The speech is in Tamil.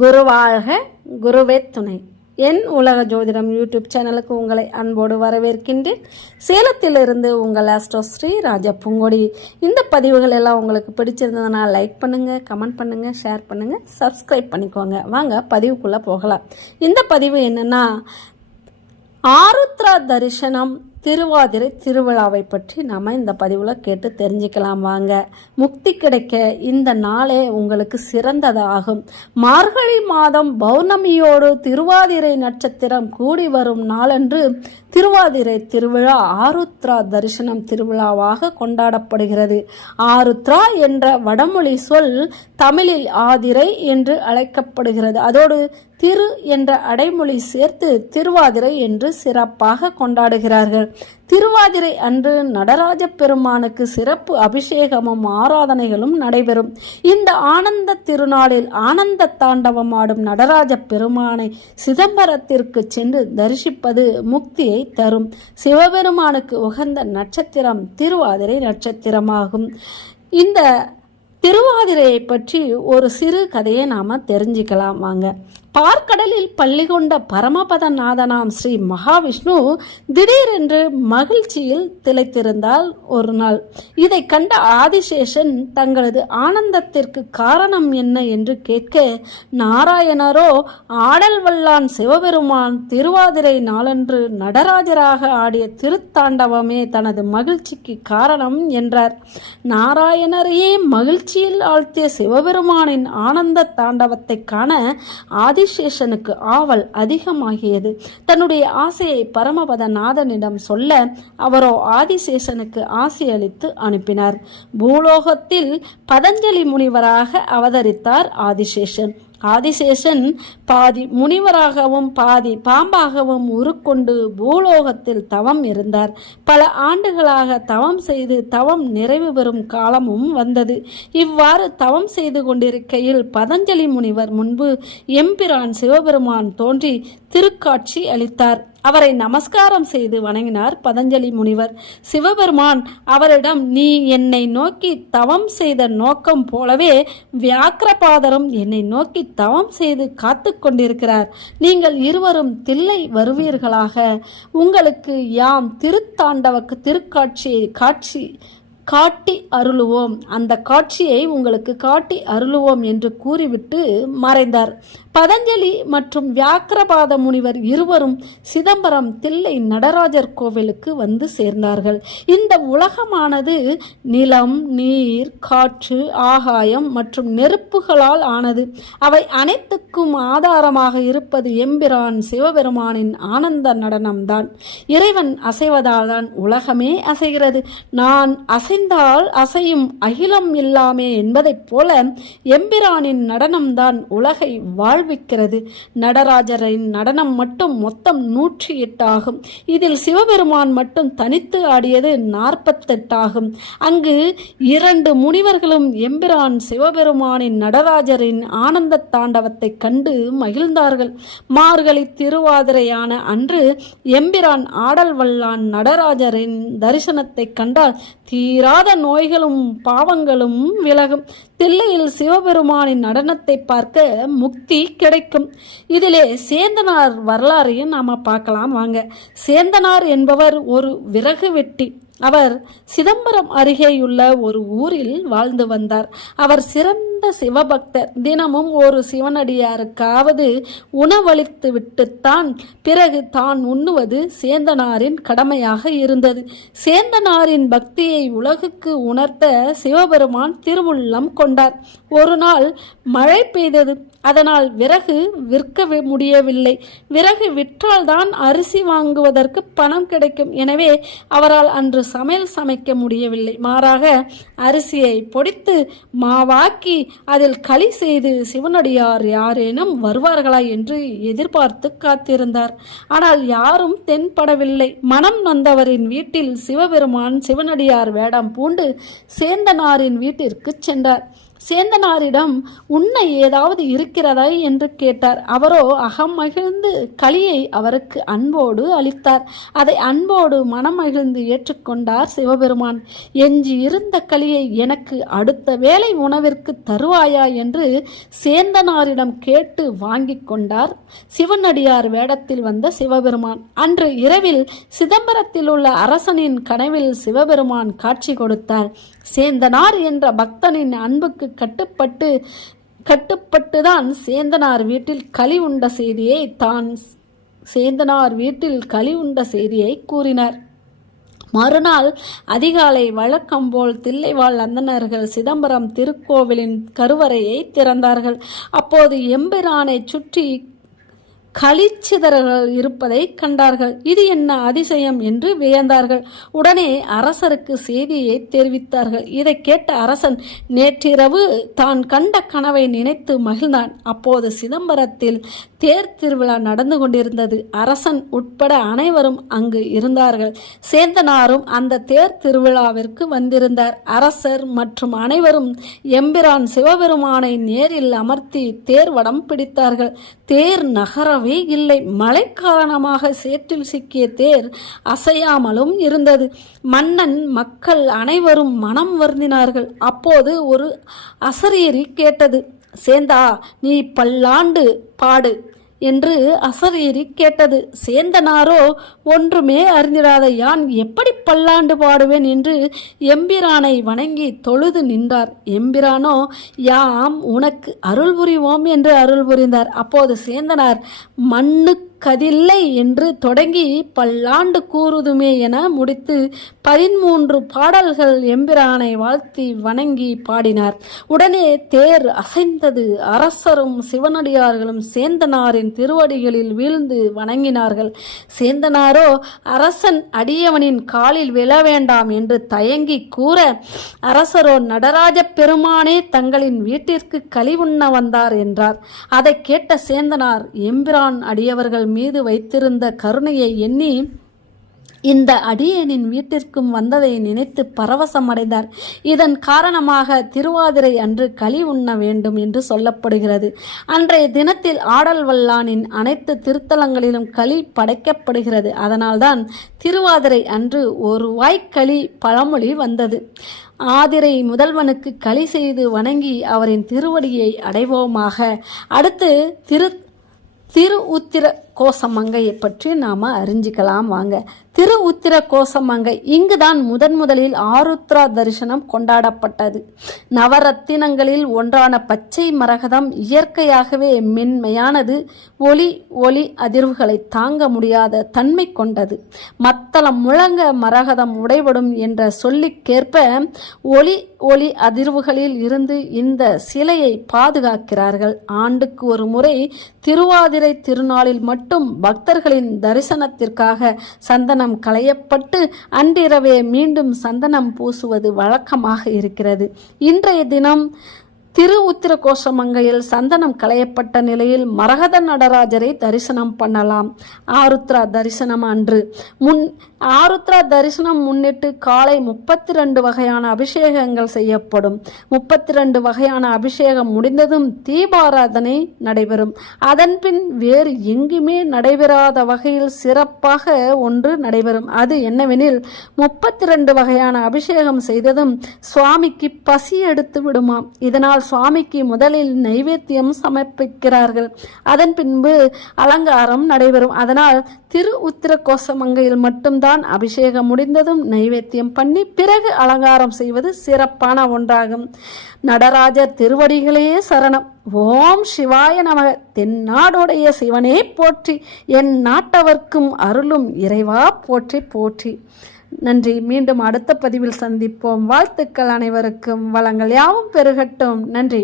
குருவாழ்க குருவே துணை. என் உலக ஜோதிடம் யூடியூப் சேனலுக்கு உங்களை அன்போடு வரவேற்கின்றேன். சேலத்திலிருந்து உங்கள் ஆஸ்ட்ரோ ஸ்ரீ ராஜா பூங்கொடி. இந்த பதிவுகள் எல்லாம் உங்களுக்கு பிடிச்சிருந்ததுன்னா லைக் பண்ணுங்கள் கமெண்ட் பண்ணுங்கள் ஷேர் பண்ணுங்கள் சப்ஸ்கிரைப் பண்ணிக்கோங்க. வாங்க பதிவுக்குள்ளே போகலாம். இந்த பதிவு என்னென்னா ஆருத்ரா தரிசனம் திருவாதிரை திருவிழாவை பற்றி நாம் இந்த பதிவில் கேட்டு தெரிஞ்சுக்கலாம் வாங்க. முக்தி கிடைக்க இந்த நாளே உங்களுக்கு சிறந்ததாகும். மார்கழி மாதம் பௌர்ணமியோடு திருவாதிரை நட்சத்திரம் கூடி வரும் நாளன்று திருவாதிரை திருவிழா ஆருத்ரா தரிசனம் திருவிழாவாக கொண்டாடப்படுகிறது. ஆருத்ரா என்ற வடமொழி சொல் தமிழில் ஆதிரை என்று அழைக்கப்படுகிறது. அதோடு திரு என்ற அடைமொழி சேர்த்து திருவாதிரை என்று சிறப்பாக கொண்டாடுகிறார்கள். திருவாதிரை அன்று நடராஜ பெருமானுக்கு சிறப்பு அபிஷேகமும் ஆராதனைகளும் நடைபெறும். இந்த ஆனந்த திருநாளில் ஆனந்த தாண்டவம் ஆடும் நடராஜ பெருமானை சிதம்பரத்திற்கு சென்று தரிசிப்பது முக்தியை தரும். சிவபெருமானுக்கு உகந்த நட்சத்திரம் திருவாதிரை நட்சத்திரமாகும். இந்த திருவாதிரையை பற்றி ஒரு சிறு கதையை நாம தெரிஞ்சுக்கலாம். வாங்க. பார்க்கடலில் பள்ளி கொண்ட பரமபதநாதனாம் ஸ்ரீ மகாவிஷ்ணு திடீரென்று மகிழ்ச்சியில் திளைத்திருந்தால் ஒரு நாள். இதை கண்ட ஆதிசேஷன் தங்களது ஆனந்தத்திற்கு காரணம் என்ன என்று கேட்க நாராயணரோ ஆடல் வல்லான் சிவபெருமான் திருவாதிரை நாளன்று நடராஜராக ஆடிய திருத்தாண்டவமே தனது மகிழ்ச்சிக்கு காரணம் என்றார். நாராயணரையே மகிழ்ச்சியில் ஆழ்த்திய சிவபெருமானின் ஆனந்த தாண்டவத்தை காண ஆதி ஆதிசேஷனுக்கு ஆவல் அதிகமாகியது. தன்னுடைய ஆசையை பரமபதநாதனிடம் சொல்ல அவரோ ஆதிசேஷனுக்கு ஆசையளித்து அனுப்பினார். பூலோகத்தில் பதஞ்சலி முனிவராக அவதரித்தார் ஆதிசேஷன். ஆதிசேஷன் பாதி முனிவராகவும் பாதி பாம்பாகவும் உருக்கொண்டு பூலோகத்தில் தவம் இருந்தார். பல ஆண்டுகளாக தவம் செய்து தவம் நிறைவு பெறும் காலமும் வந்தது. இவ்வாறு தவம் செய்து கொண்டிருக்கையில் பதஞ்சலி முனிவர் முன்பு எம்பிரான் சிவபெருமான் தோன்றி திருக்காட்சி அளித்தார். அவரை நமஸ்காரம் செய்து வணங்கினார் பதஞ்சலி முனிவர். சிவபெருமான் அவரிடம் நீ என்னை நோக்கி தவம் செய்த நோக்கம் போலவே வியாக்கிரபாதரும் என்னை நோக்கி தவம் செய்து காத்து கொண்டிருக்கிறார். நீங்கள் இருவரும் தில்லை வருவீர்களாக. உங்களுக்கு யாம் திருத்தாண்டவக்கு திருக்காட்சியை காட்சி காட்டி அருளுவோம். அந்த காட்சியை உங்களுக்கு காட்டி அருளுவோம் என்று கூறிவிட்டு மறைந்தார். பதஞ்சலி மற்றும் வியாக்கிரபாத முனிவர் இருவரும் சிதம்பரம் தில்லை நடராஜர் கோவிலுக்கு வந்து சேர்ந்தார்கள். இந்த உலகமானது நிலம் நீர் காற்று ஆகாயம் மற்றும் நெருப்புகளால் ஆனது. அவை அனைத்துக்கும் ஆதாரமாக இருப்பது எம்பிரான் சிவபெருமானின் ஆனந்த நடனம்தான். இறைவன் அசைவதால் தான் உலகமே அசைகிறது. நான் அசைந்தால் அசையும் அகிலம் இல்லாமே என்பதைப் போல எம்பிரானின் நடனம்தான் உலகை வாழ் வாழ்விக்கிறது நடராஜரின் நடனம் மட்டும் மொத்தம் நூற்றி எட்டு ஆகும் இதில் சிவபெருமான் மட்டும் தனித்து ஆடியது நாற்பத்தெட்டாகும். அங்கு இரண்டு முனிவர்களும் எம்பிரான் சிவபெருமானின் நடராஜரின் ஆனந்த தாண்டவத்தை கண்டு மகிழ்ந்தார்கள். மார்கழி திருவாதிரையான அன்று எம்பிரான் ஆடல் வல்லான் நடராஜரின் தரிசனத்தை கண்டால் தீராத நோய்களும் பாவங்களும் விலகும். தில்லையில் சிவபெருமானின் நடனத்தை பார்க்க முக்தி கிடைக்கும். இதிலே சேந்தனார் வரலாறையும் நாம் பார்க்கலாம். வாங்க. சேந்தனார் என்பவர் ஒரு விறகு வெட்டி. அவர் சிதம்பரம் அருகேயுள்ள ஒரு ஊரில் வாழ்ந்து வந்தார். அவர் சிறந்த சிவபக்தர். தினமும் ஒரு சிவனடியாருக்காவது உணவளித்து விட்டுத்தான் பிறகு தான் உண்ணுவது சேந்தனாரின் கடமையாக இருந்தது. சேந்தனாரின் பக்தியை உலகுக்கு உணர்த்த சிவபெருமான் திருவுள்ளம் கொண்டார். ஒரு நாள் மழை பெய்தது. அதனால் விறகு விற்க முடியவில்லை. விறகு விற்றால்தான் அரிசி வாங்குவதற்கு பணம் கிடைக்கும். எனவே அவரால் அன்று சமையல் சமைக்க முடியவில்லை. மாறாக அரிசியை பொடித்து மாவாக்கி அதில் களி செய்து சிவனடியார் யாரேனும் வருவார்களா என்று எதிர்பார்த்து காத்திருந்தார். ஆனால் யாரும் தென்படவில்லை. மனம் நந்தவரின் வீட்டில் சிவபெருமான் சிவனடியார் வேடம் பூண்டு சேந்தனாரின் வீட்டிற்கு சென்றார். சேந்தனாரிடம் உன்னை ஏதாவது இருக்கிறதா? என்று கேட்டார். அவரோ அகம் மகிழ்ந்து களியை அவருக்கு அன்போடு அளித்தார். அதை அன்போடு மனம் மகிழ்ந்து ஏற்றுக்கொண்டார் சிவபெருமான். எஞ்சி இருந்த களியை எனக்கு அடுத்த வேலை உணவிற்கு தருவாயா? என்று சேந்தனாரிடம் கேட்டு வாங்கி கொண்டார் சிவனடியார் வேடத்தில் வந்த சிவபெருமான். அன்று இரவில் சிதம்பரத்தில் உள்ள அரசனின் கனவில் சிவபெருமான் காட்சி கொடுத்தார். சேந்தனார் என்ற பக்தனின் அன்புக்கு கட்டுப்பட்டு கட்டுப்பட்டுதான் சேந்தனார் வீட்டில் களி உண்ட செய்தியை தான் சேந்தனார் வீட்டில் களி உண்ட செய்தியை கூறினார். மறுநாள் அதிகாலை வழக்கம் போல் தில்லைவாழ் அந்தனர்கள் சிதம்பரம் திருக்கோவிலின் கருவறையை திறந்தார்கள். அப்போது எம்பிரானை சுற்றி களிச்சிதறல்கள் இருப்பதை கண்டார்கள். இது என்ன அதிசயம் என்று வியந்தார்கள். உடனே அரசருக்கு செய்தியை தெரிவித்தார்கள். இதை கேட்ட அரசன் நேற்றிரவு தான் கண்ட கனவை நினைத்து மகிழ்ந்தான். அப்போது சிதம்பரத்தில் தேர் திருவிழா நடந்து கொண்டிருந்தது. அரசன் உட்பட அனைவரும் அங்கு இருந்தார்கள். சேந்தனாரும் அந்த தேர் திருவிழாவிற்கு வந்திருந்தார். அரசர் மற்றும் அனைவரும் எம்பிரான் சிவபெருமானை நேரில் அமர்த்தி தேர் வடம் பிடித்தார்கள். தேர் வரவே இல்லை. மழை காரணமாக சேற்றில் சிக்கிய தேர் அசையாமலும் இருந்தது. மன்னன் மக்கள் அனைவரும் மனம் வருந்தினார்கள். அப்போது ஒரு அசரீரி கேட்டது சேந்தா நீ பல்லாண்டு பாடு. என்று அசரீரி கேட்டது. சேந்தனாரோ ஒன்றுமே அறிந்திடாத யான் எப்படி பல்லாண்டு பாடுவேன்? என்று எம்பிரானை வணங்கி தொழுது நின்றார். எம்பிரானோ யாம் உனக்கு அருள் புரிவோம் என்று அருள் புரிந்தார். அப்போது சேந்தனார் மண்ணு கதில்லை என்று தொடங்கி பல்லாண்டு கூறுதுமே என முடித்து பதிமூன்று பாடல்கள் எம்பிரானை வாழ்த்தி வணங்கி பாடினார். உடனே தேர் அசைந்தது. அரசரும் சிவனடியார்களும் சேந்தனாரின் திருவடிகளில் வீழ்ந்து வணங்கினார்கள். சேந்தனாரோ அரசன் அடியவனின் காலில் விழ வேண்டாம் என்று தயங்கி கூற அரசரோ நடராஜ பெருமானே தங்களின் வீட்டிற்கு கழிவுண்ண வந்தார் என்றார். அதை கேட்ட சேந்தனார் எம்பிரான் அடியவர்கள் மீது வைத்திருந்த கருணையை எண்ணி இந்த அடியனின் வீட்டிற்கும் வந்ததை நினைத்து பரவசமடைந்தார் இதன் காரணமாக திருவாதிரை அன்று களி உண்ண வேண்டும் என்று சொல்லப்படுகிறது. அன்றைய தினத்தில் ஆடல் வல்லானின் அனைத்து திருத்தலங்களிலும் களி படைக்கப்படுகிறது. அதனால்தான் திருவாதிரை அன்று ஒரு வாய்க்களி பழமொழி வந்தது. ஆதிரை முதல்வனுக்கு களி செய்து வணங்கி அவரின் திருவடியை அடைவோமாக. அடுத்து திரு திரு உத்திர கோசமங்கையை பற்றி நாம் அறிஞ்சிக்கலாம் வாங்க. திரு உத்திர கோசமங்கை இங்கு தான் முதன் முதலில் ஆருத்ரா தரிசனம் கொண்டாடப்பட்டது. நவரத்தினங்களில் ஒன்றான பச்சை மரகதம் இயற்கையாகவே மென்மையானது. ஒளி ஒளி அதிர்வுகளை தாங்க முடியாத தன்மை கொண்டது. மத்தளம் முழங்க மரகதம் உடைபடும் என்ற சொல்லிக்கேற்ப ஒளி ஒளி அதிர்வுகளில் இருந்து இந்த சிலையை பாதுகாக்கிறார்கள். ஆண்டுக்கு ஒரு முறை திருவாதிரை திருநாளில் மட்டும் பக்தர்களின் தரிசனத்திற்காக சந்தனம் களையப்பட்டு அன்றிரவே மீண்டும் சந்தனம் பூசுவது வழக்கமாக இருக்கிறது. இன்றைய தினம் திரு உத்திர கோஷமங்கையில் சந்தனம் களையப்பட்ட நிலையில் மரகத நடராஜரை தரிசனம் பண்ணலாம். ஆருத்ரா தரிசனம் அன்று. முன் ஆருத்ரா தரிசனம் முன்னிட்டு காலை முப்பத்தி ரெண்டு வகையான அபிஷேகங்கள் செய்யப்படும். முப்பத்தி ரெண்டு வகையான அபிஷேகம் முடிந்ததும் தீபாராதனை நடைபெறும். அதன்பின் வேறு எங்குமே நடைபெறாத வகையில் சிறப்பாக ஒன்று நடைபெறும். அது என்னவெனில் முப்பத்தி ரெண்டு வகையான அபிஷேகம் செய்ததும் சுவாமிக்கு பசி எடுத்து விடுமாம். இதனால் சுவாமிக்கு முதலில் நைவேத்தியம் சமர்ப்பிக்கிறார்கள். அதன் பின்பு அலங்காரம் நடைபெறும். அதனால் திரு உத்திர கோசமங்கையில் மட்டும்தான் அபிஷேகம் முடிந்ததும் நைவேத்தியம் பண்ணி பிறகு அலங்காரம் செய்வது சிறப்பான ஒன்றாகும். நடராஜர் திருவடிகளே சரணம். ஓம் சிவாய நமக. தென்னாடுடைய சிவனே போற்றி. என் நாட்டவர்க்கும் அருளும் இறைவா போற்றி போற்றி. நன்றி. மீண்டும் அடுத்த பதிவில் சந்திப்போம். வாழ்த்துக்கள் அனைவருக்கும். வளங்கள் யாவும் பெருகட்டும். நன்றி.